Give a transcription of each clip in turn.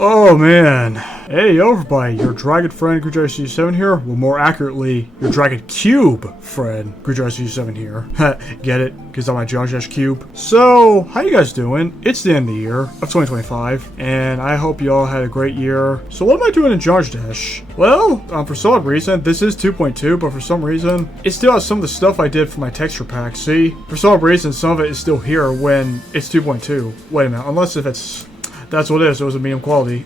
Oh man. Hey everybody, your dragon friend GreedJC7 here. Well, more accurately, your dragon cube friend GreedJC7 here. Get it? Because I'm my Josh Cube. So, how you guys doing? It's the end of the year of 2025, and I hope you all had a great year. So what am I doing in Josh Dash? Well, for some reason, this is 2.2, but for some reason, it still has some of the stuff I did for my texture pack. See? For some reason, some of it is still here when it's 2.2. Wait a minute, unless if it's... That's what it is. It was a medium quality.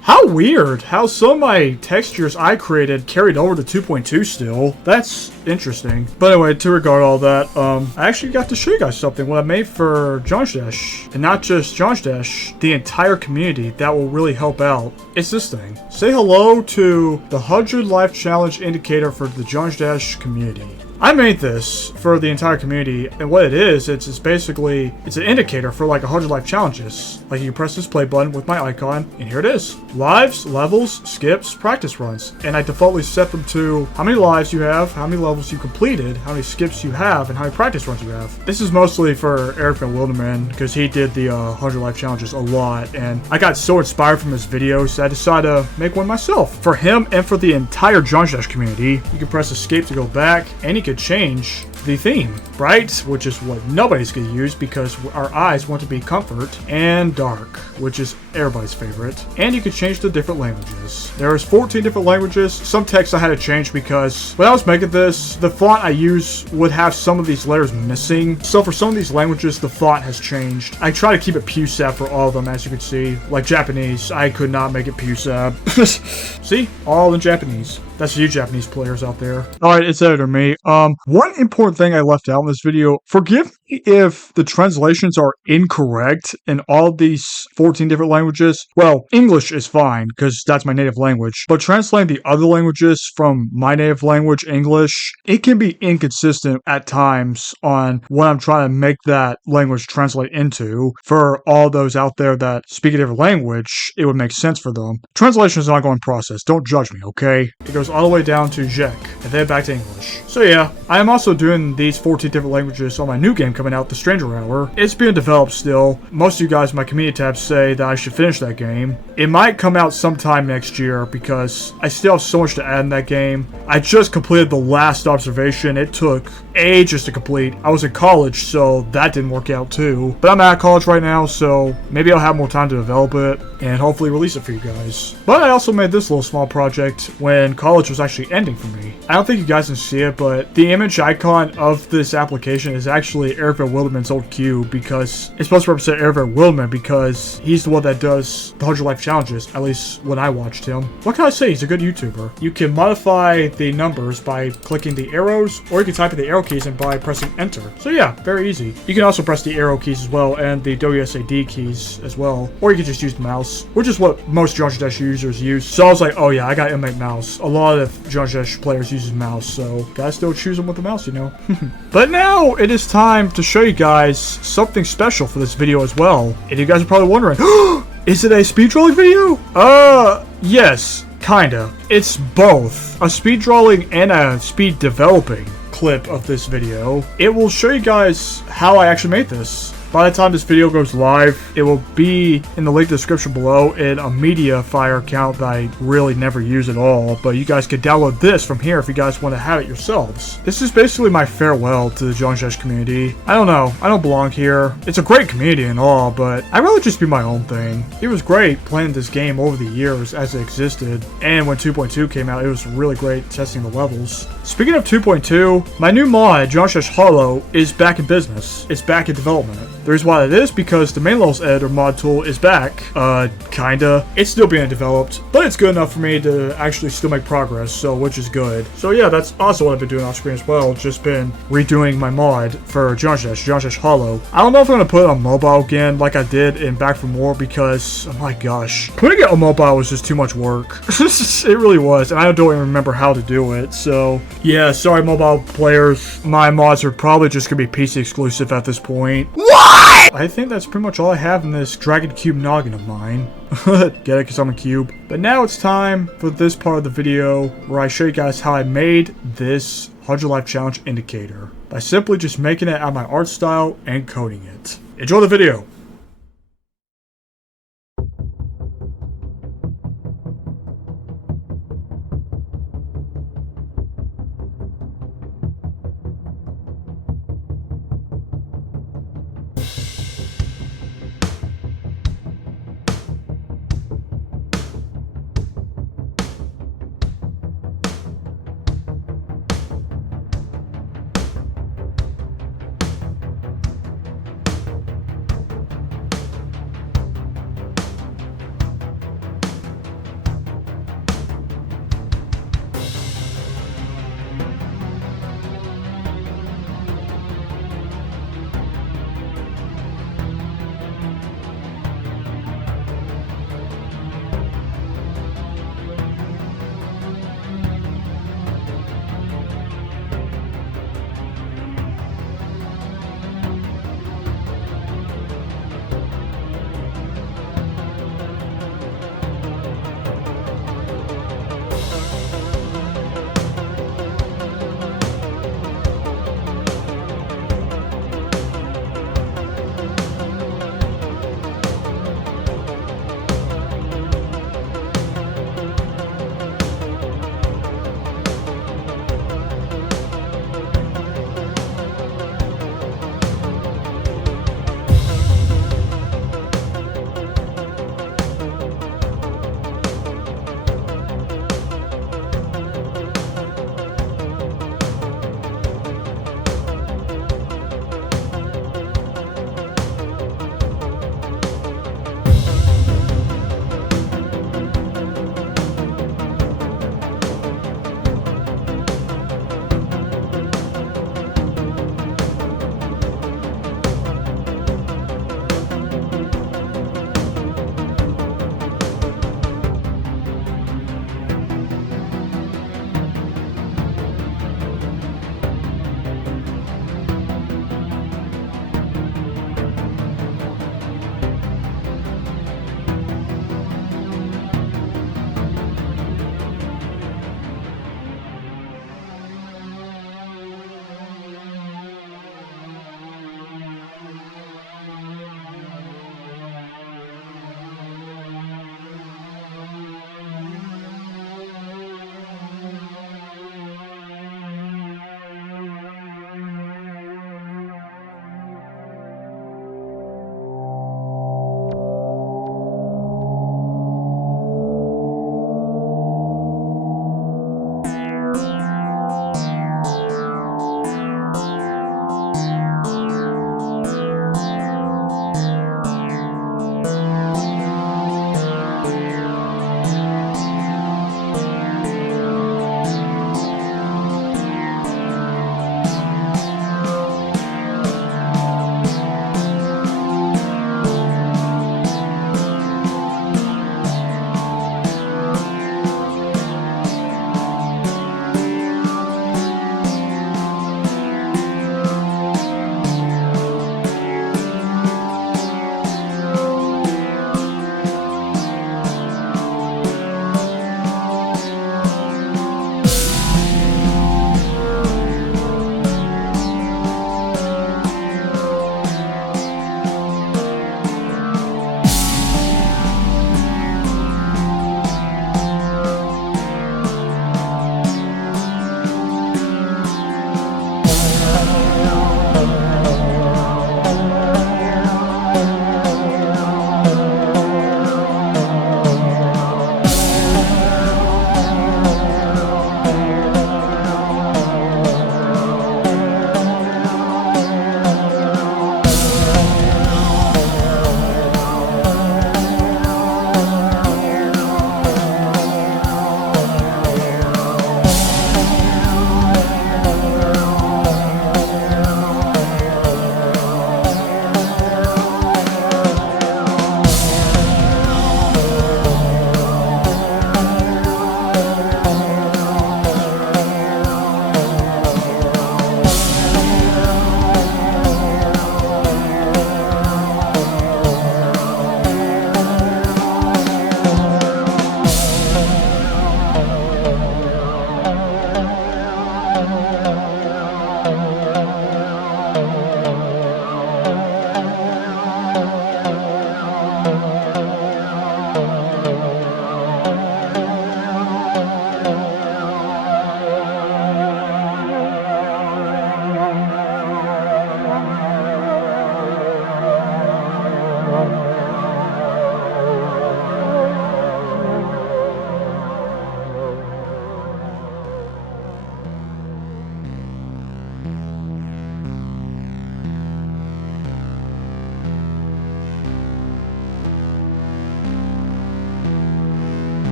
How weird. How some of my textures I created carried over to 2.2 still. That's interesting. But anyway, to regard all that, I actually got to show you guys something. What I made for Josh Dash. And not just Josh Dash. The entire community that will really help out. It's this thing. Say hello to the 100 Life Challenge indicator for the Josh Dash community. I made this for the entire community, and what it is, it's basically, it's an indicator for like 100 life challenges. Like you press this play button with my icon, and here it is. Lives, levels, skips, practice runs. And I defaultly set them to how many lives you have, how many levels you completed, how many skips you have, and how many practice runs you have. This is mostly for Eric Van Wilderman, because he did the 100 life challenges a lot, and I got so inspired from his videos that I decided to make one myself. For him and for the entire Josh Dash community, you can press escape to go back, and you can change the theme, right? Which is what nobody's gonna use because our eyes want to be comfort, and dark, which is everybody's favorite. And you can change the different languages. There's 14 different languages. Some text I had to change because when I was making this, the font I use would have some of these letters missing. So for some of these languages, the font has changed. I try to keep it PewSap for all of them, as you can see. Like Japanese, I could not make it PewSap. See? All in Japanese. That's you Japanese players out there. Alright, it's editor me. One important thing I left out in this video, forgive me if the translations are incorrect in all these 14 different languages. Well, English is fine, because that's my native language. But translating the other languages from my native language, English, it can be inconsistent at times on what I'm trying to make that language translate into. For all those out there that speak a different language, it would make sense for them. Translation is an ongoing process. Don't judge me, okay? It goes all the way down to Czech, and then back to English. So yeah, I am also doing these 14 different languages on my new game coming out, The Stranger Hour. It's being developed still. Most of you guys in my community tab say that I should finish that game. It might come out sometime next year because I still have so much to add in that game. I just completed the last observation. It took ages to complete. I was in college, so that didn't work out too. But I'm out of college right now, so maybe I'll have more time to develop it and hopefully release it for you guys. But I also made this little small project when college was actually ending for me. I don't think you guys can see it, but the image icon of this application is actually Eric Van Wilderman's old cube because it's supposed to represent Eric Van Wilderman because he's the one that does the 100 life challenges, at least when I watched him. What can I say? He's a good YouTuber. You can modify the numbers by clicking the arrows, or you can type in the arrow keys and by pressing enter. So yeah, very easy. You can also press the arrow keys as well and the WSAD keys as well, or you can just use the mouse, which is what most Josh Dash users use. So I was like, oh yeah, I got M8 mouse. A lot of Josh Dash players use mouse, so gotta still choose them with the mouse, you know. But now it is time to show you guys something special for this video as well. And you guys are probably wondering, is it a speedrolling video? Yes, kinda. It's both a speedrolling and a speed developing clip of this video. It will show you guys how I actually made this. By the time this video goes live, it will be in the link description below in a Mediafire account that I really never use at all, but you guys can download this from here if you guys want to have it yourselves. This is basically my farewell to the Josh Dash community. I don't know, I don't belong here. It's a great community and all, but I'd rather just be my own thing. It was great playing this game over the years as it existed, and when 2.2 came out, it was really great testing the levels. Speaking of 2.2, my new mod, Josh Dash Hollow, is back in business. It's back in development. The reason why that is because the main levels editor mod tool is back, kinda. It's still being developed, but it's good enough for me to actually still make progress, so which is good. So yeah, that's also what I've been doing off screen as well, just been redoing my mod for Josh Dash Hollow. I don't know if I'm gonna put it on mobile again like I did in Back for More because, oh my gosh, putting it on mobile was just too much work. It really was, and I don't even remember how to do it, so yeah, sorry mobile players, my mods are probably just gonna be PC exclusive at this point. What? I think that's pretty much all I have in this Dragon Cube noggin of mine. Get it? Because I'm a cube. But now it's time for this part of the video where I show you guys how I made this 100 Life Challenge indicator by simply just making it out of my art style and coding it. Enjoy the video!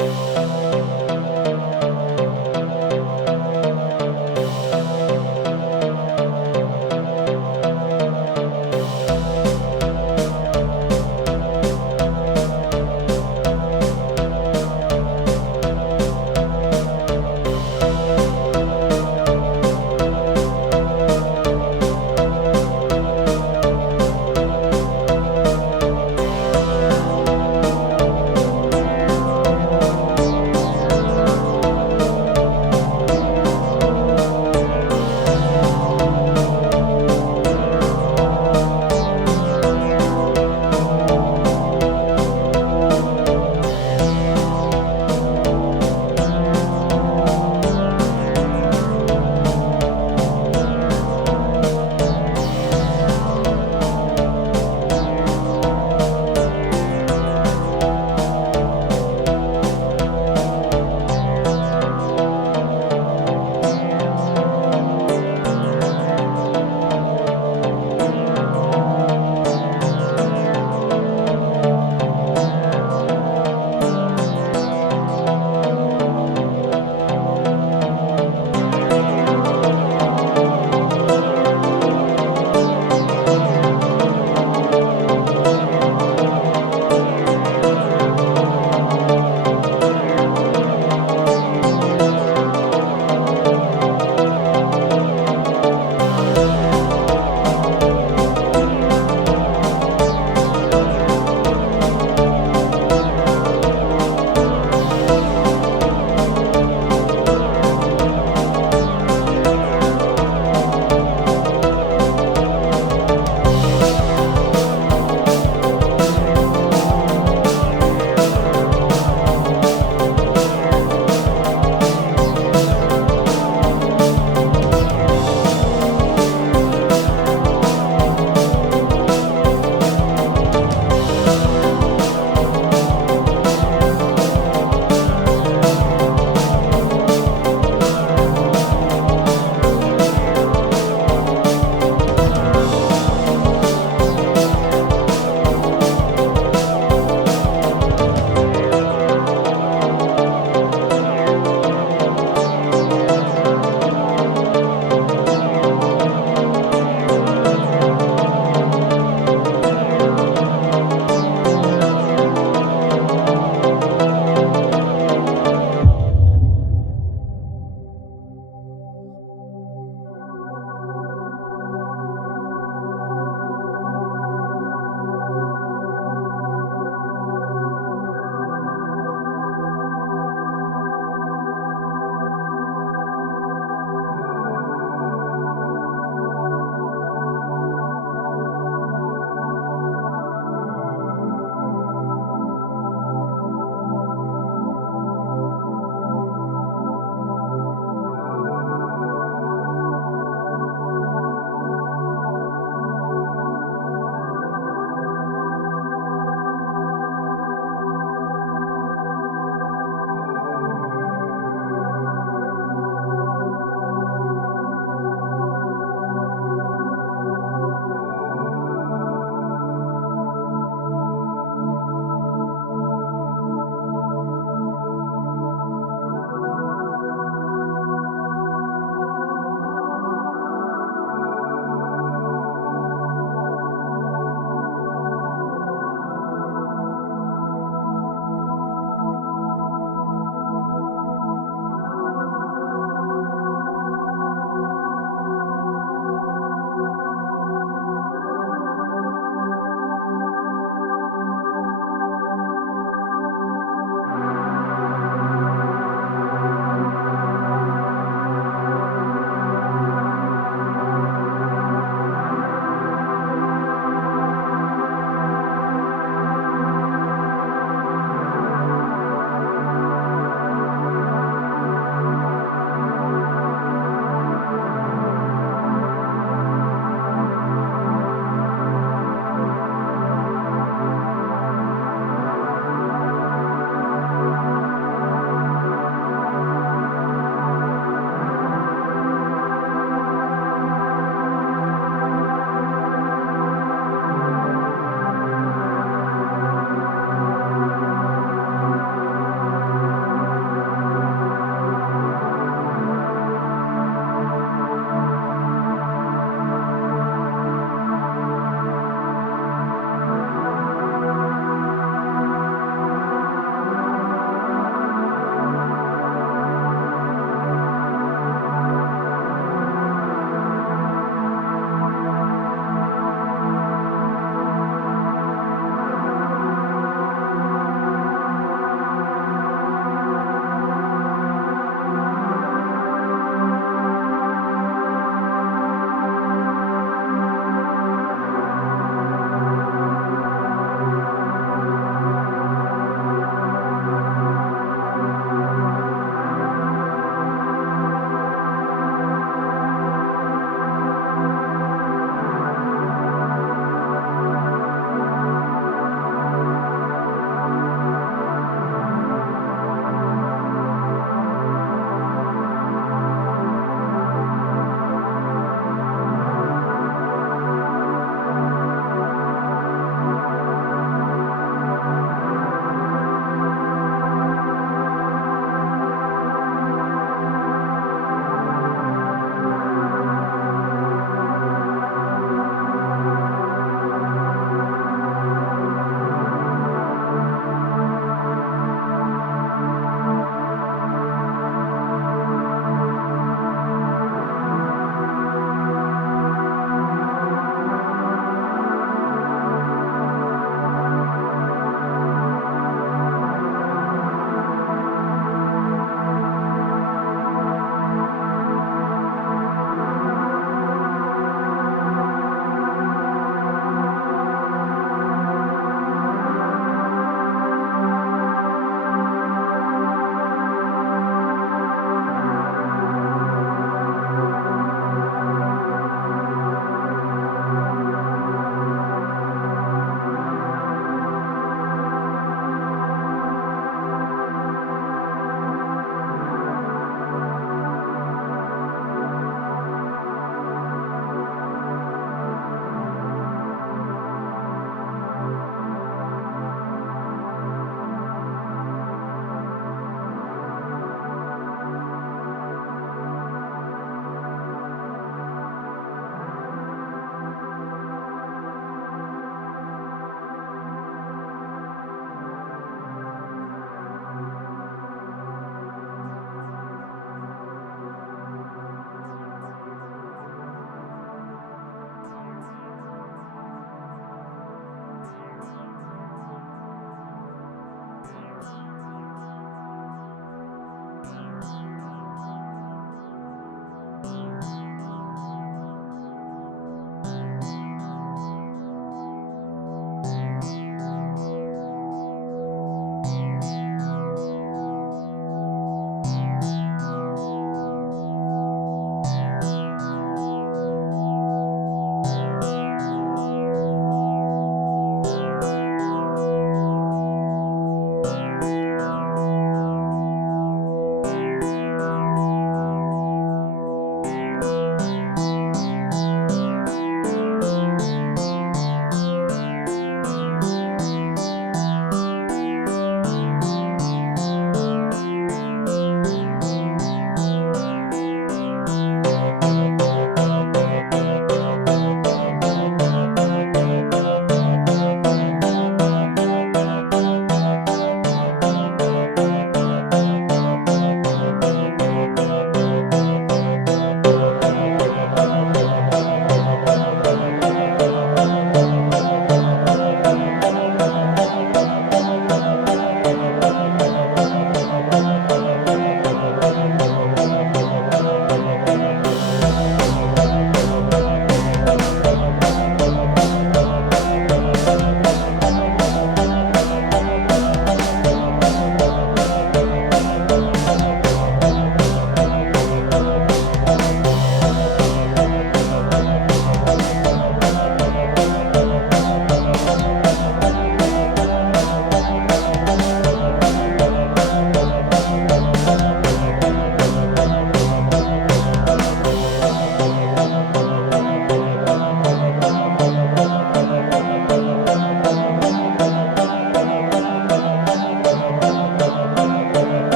you.